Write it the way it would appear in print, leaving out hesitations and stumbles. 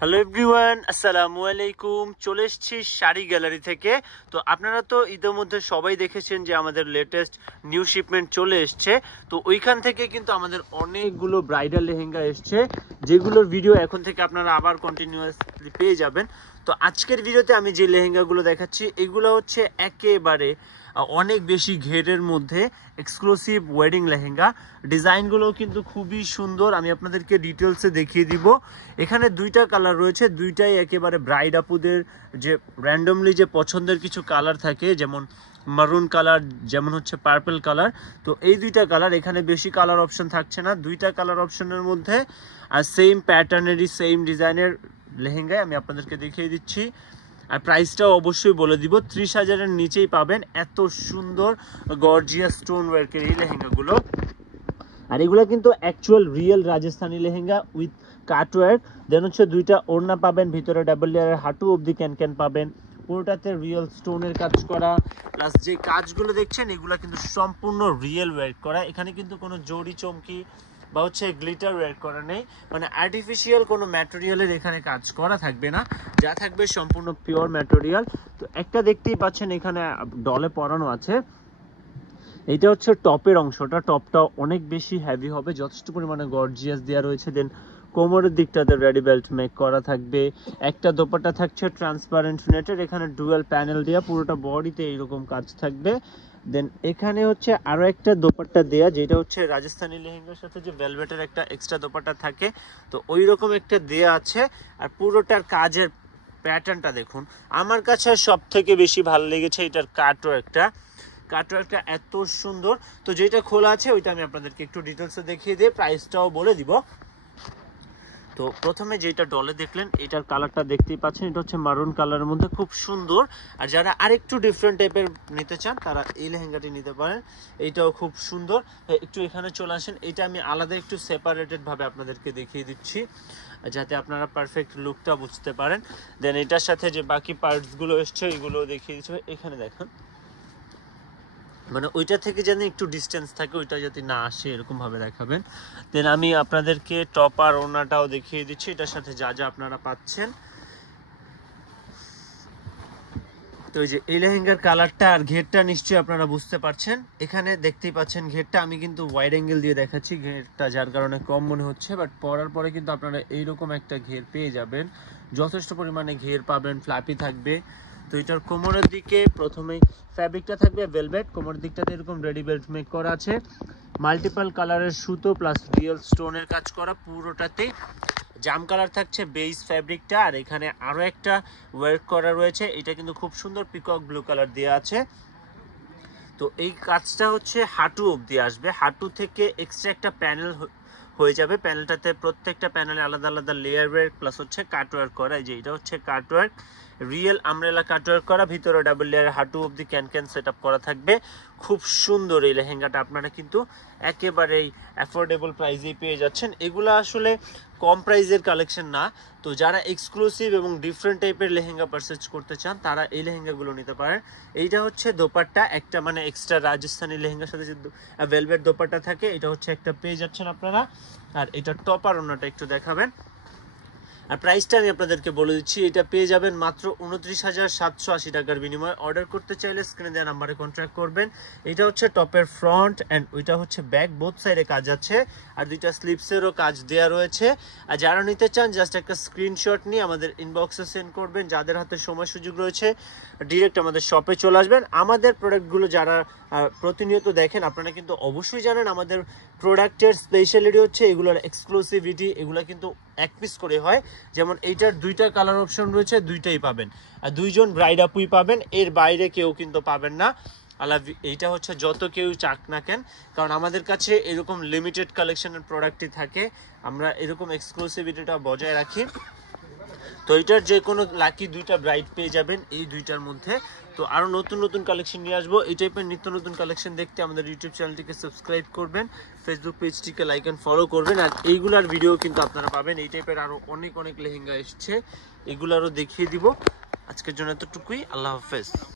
Hello everyone, আসসালামু আলাইকুম। চলে এসেছি শাড়ি গ্যালারি থেকে। তো আপনারা তো ইতিমধ্যে সবাই দেখেছেন যে আমাদের লেটেস্ট নিউ শিপমেন্ট চলে এসছে। তো ওইখান থেকে কিন্তু আমাদের অনেকগুলো ব্রাইডাল লেহেঙ্গা এসছে, যেগুলোর ভিডিও এখন থেকে আপনারা আবার কন্টিনিউয়াসলি পেয়ে যাবেন। তো আজকের ভিডিওতে আমি যে লেহেঙ্গাগুলো দেখাচ্ছি এগুলো হচ্ছে একেবারে অনেক বেশি ঘেরের মধ্যে এক্সক্লুসিভ ওয়েডিং লেহেঙ্গা। ডিজাইনগুলো কিন্তু খুবই সুন্দর, আমি আপনাদেরকে ডিটেলসে দেখিয়ে দিব। এখানে দুইটা কালার রয়েছে, দুইটাই একেবারে ব্রাইড আপুদের যে র্যান্ডমলি যে পছন্দের কিছু কালার থাকে, যেমন মারুন কালার, যেমন হচ্ছে পার্পল কালার। তো এই দুইটা কালার, এখানে বেশি কালার অপশন থাকছে না, দুইটা কালার অপশনের মধ্যে আর সেম প্যাটার্নেরই সেম ডিজাইনের লেহেঙ্গায় আমি আপনাদেরকে দেখিয়ে দিচ্ছি। আর প্রাইসটাও অবশ্যই বলে দিব, 30,000-এর নিচেই পাবেন এত সুন্দর গর্জিয়াস স্টোন ওয়ার্কের এই লেহেঙ্গাগুলো। আর এগুলো কিন্তু actual real Rajasthani lehenga with cutwork. Then হচ্ছে দুইটা ওড়না পাবেন, ভিতরে ডাবল লেয়ারের হাঁটু অবধি ক্যান পাবেন, পুরোটাতে রিয়েল স্টোনের কাজ করা। প্লাস যে কাজগুলো দেখছেন এগুলো কিন্তু সম্পূর্ণ রিয়েল ওয়ার্ক করা, এখানে কিন্তু কোনো জড়ি চমকি বা হচ্ছে গ্লিটার ওয়ার্ক করা নেই, মানে আর্টিফিশিয়াল কোনো ম্যাটেরিয়ালের এখানে কাজ করা থাকবে না, যা থাকবে সম্পূর্ণ পিওর ম্যাটেরিয়াল। তো একটা দেখতেই পাচ্ছেন এখানে ডলে পরানো আছে, এইটা হচ্ছে টপের অংশটা। টপটা অনেক বেশি হেভি হবে, যথেষ্ট পরিমাণে গর্জিয়াস দেওয়া রয়েছে। দেন কোমরের দিকটাতে রেডি বেল্ট মেক করা থাকবে। একটা দোপাট্টা থাকছে ট্রান্সপারেন্ট নেটের, এখানে ডুয়াল প্যানেল দেওয়া, পুরোটা বডিতে এইরকম কাজ থাকবে। দেন এখানে হচ্ছে আরো একটা দোপাট্টা দেয়া, যেটা হচ্ছে রাজস্থানি লেহেঙ্গার সাথে যে ভেলভেটের একটা এক্সট্রা দোপাট্টা থাকে, তো ওই রকম একটা দেয়া আছে। আর পুরোটার কাজের প্যাটার্নটা দেখুন, আমার কাছে সব থেকে বেশি ভালো লেগেছে এটার কাটওয়ার্কটা এত সুন্দর। তো যেটা খোলা আছে ওইটা আমি আপনাদেরকে একটু ডিটেলসে দেখিয়ে দিয়ে প্রাইসটাও বলে দিব। তো প্রথমে যেটা ডলে দেখলেন এটার কালারটা দেখতেই পাচ্ছেন, এটা হচ্ছে মারুন কালারের মধ্যে, খুব সুন্দর। আর যারা আরেকটু ডিফারেন্ট টাইপের নিতে চান তারা এই লেহেঙ্গাটি নিতে পারেন, এইটাও খুব সুন্দর। একটু এখানে চলে আসেন, এটা আমি আলাদা একটু সেপারেটেড ভাবে আপনাদেরকে দেখিয়ে দিচ্ছি যাতে আপনারা পারফেক্ট লুকটা বুঝতে পারেন। দেন এটার সাথে যে বাকি পার্টসগুলো এসছে এগুলো দেখিয়ে দিচ্ছি। এখানে দেখেন, মানে ওইটা থেকে যেন একটু ডিস্টেন্স থাকে, ওইটা যাতে না আসে এরকম ভাবে দেখাবেন। দেন আমি আপনাদেরকে টপ আর ওড়নাটাও দেখিয়ে দিচ্ছি, এটার সাথে যা যা আপনারা পাচ্ছেন। তো এই যে এই লেহেঙ্গার কালারটা আর ঘেরটা নিশ্চয়ই আপনারা বুঝতে পারছেন, এখানে দেখতেই পাচ্ছেন ঘেরটা। আমি কিন্তু ওয়াইড অ্যাঙ্গেল দিয়ে দেখাচ্ছি ঘেরটা, যার কারণে কম মনে হচ্ছে, বাট পরার পরে কিন্তু আপনারা এইরকম একটা ঘের পেয়ে যাবেন, যথেষ্ট পরিমাণে ঘের পাবেন, ফ্ল্যাপি থাকবে। তো এটার কোমরের দিকে প্রথমেই ফ্যাব্রিকটা থাকবে ভেলভেট, কোমরের দিকটাতে এরকম রেডি বেল্ট মেক করা আছে, মাল্টিপল কালারের সুতো প্লাস রিয়েল স্টোনের কাজ করা, পুরোটাতেই জাম কালার থাকছে বেস ফ্যাব্রিকটা। আর এখানে আরো একটা ওয়ার্ক করা রয়েছে, এটা কিন্তু খুব সুন্দর পিকক ব্লু কালার দেওয়া আছে। তো এই কাজটা হচ্ছে হাঁটু অবধি আসবে, হাঁটু থেকে এক্সট্রা একটা প্যানেল হয়ে যাবে, প্যানেলটাতে প্রত্যেকটা প্যানেলে আলাদা আলাদা লেয়ার ওয়ার্ক প্লাস হচ্ছে কাটওয়ার্ক করা। এই যে এটা হচ্ছে কাটওয়ার্ক, রিয়েল আমরেলা কাটওয়ার্ক করা, ভিতরে ডাবল লেয়ার হাঁটু অবধি ক্যান সেট আপ করা থাকবে। খুব সুন্দর এই লেহেঙ্গাটা, আপনারা কিন্তু একেবারেই অ্যাফোর্ডেবল প্রাইসেই পেয়ে যাচ্ছেন। এগুলো আসলে কম প্রাইসের কালেকশন না, তো যারা এক্সক্লুসিভ এবং ডিফারেন্ট টাইপের লেহেঙ্গা পারচেজ করতে চান তারা এই লেহেঙ্গাগুলো নিতে পারেন। এইটা হচ্ছে দোপাট্টা, একটা মানে এক্সট্রা রাজস্থানি লেহেঙ্গার সাথে যে ভেলভেট দোপাট্টা থাকে, এটা হচ্ছে একটা পেয়ে যাচ্ছেন আপনারা। আর এটা টপ আর ওড়নাটা একটু দেখাবেন। আর প্রাইসটা আমি আপনাদেরকে বলে দিচ্ছি, এটা পেয়ে যাবেন মাত্র 29,780 টাকার বিনিময়ে। অর্ডার করতে চাইলে স্ক্রিনে দেওয়া নাম্বারে কন্ট্যাক্ট করবেন। এটা হচ্ছে টপের ফ্রন্ট অ্যান্ড ওইটা হচ্ছে ব্যাক, বোথ সাইডে কাজ আছে, আর দুইটা স্লিপসেরও কাজ দেওয়া রয়েছে। আর যারা নিতে চান জাস্ট একটা স্ক্রিনশট নিয়ে আমাদের ইনবক্সে সেন্ড করবেন, যাদের হাতে সময় সুযোগ রয়েছে ডিরেক্ট আমাদের শপে চলে আসবেন। আমাদের প্রোডাক্টগুলো যারা প্রতিনিয়ত দেখেন আপনারা কিন্তু অবশ্যই জানেন আমাদের প্রোডাক্টের স্পেশালিটি হচ্ছে এগুলোর এক্সক্লুসিভিটি, এগুলো কিন্তু এক পিস করে হয়। যেমন এইটার দুইটা কালার অপশন রয়েছে, দুইটাই পাবেন, আর দুইজন ব্রাইড আপুই পাবেন, এর বাইরে কেউ কিন্তু পাবেন না। এইটা হচ্ছে যত কেউ চাক না কেন, কারণ আমাদের কাছে এরকম লিমিটেড কালেকশনের প্রোডাক্টই থাকে, আমরা এরকম এক্সক্লুসিভিটিটা বজায় রাখি। তো এটার যে কোনো লাকি দুইটা ব্রাইড পেয়ে যাবেন এই দুইটার মধ্যে। তো আরও নতুন নতুন কালেকশন নিয়ে আসবো, এই টাইপের নিত্য নতুন কালেকশন দেখতে আমাদের ইউটিউব চ্যানেলটিকে সাবস্ক্রাইব করবেন, ফেসবুক পেজটিকে লাইক অ্যান্ড ফলো করবেন। আর এইগুলার ভিডিও কিন্তু আপনারা পাবেন, এই টাইপের আরও অনেক অনেক লেহেঙ্গা এসছে, এগুলো আরও দেখিয়ে দিব। আজকের জন্য এতটুকুই, আল্লাহ হাফেজ।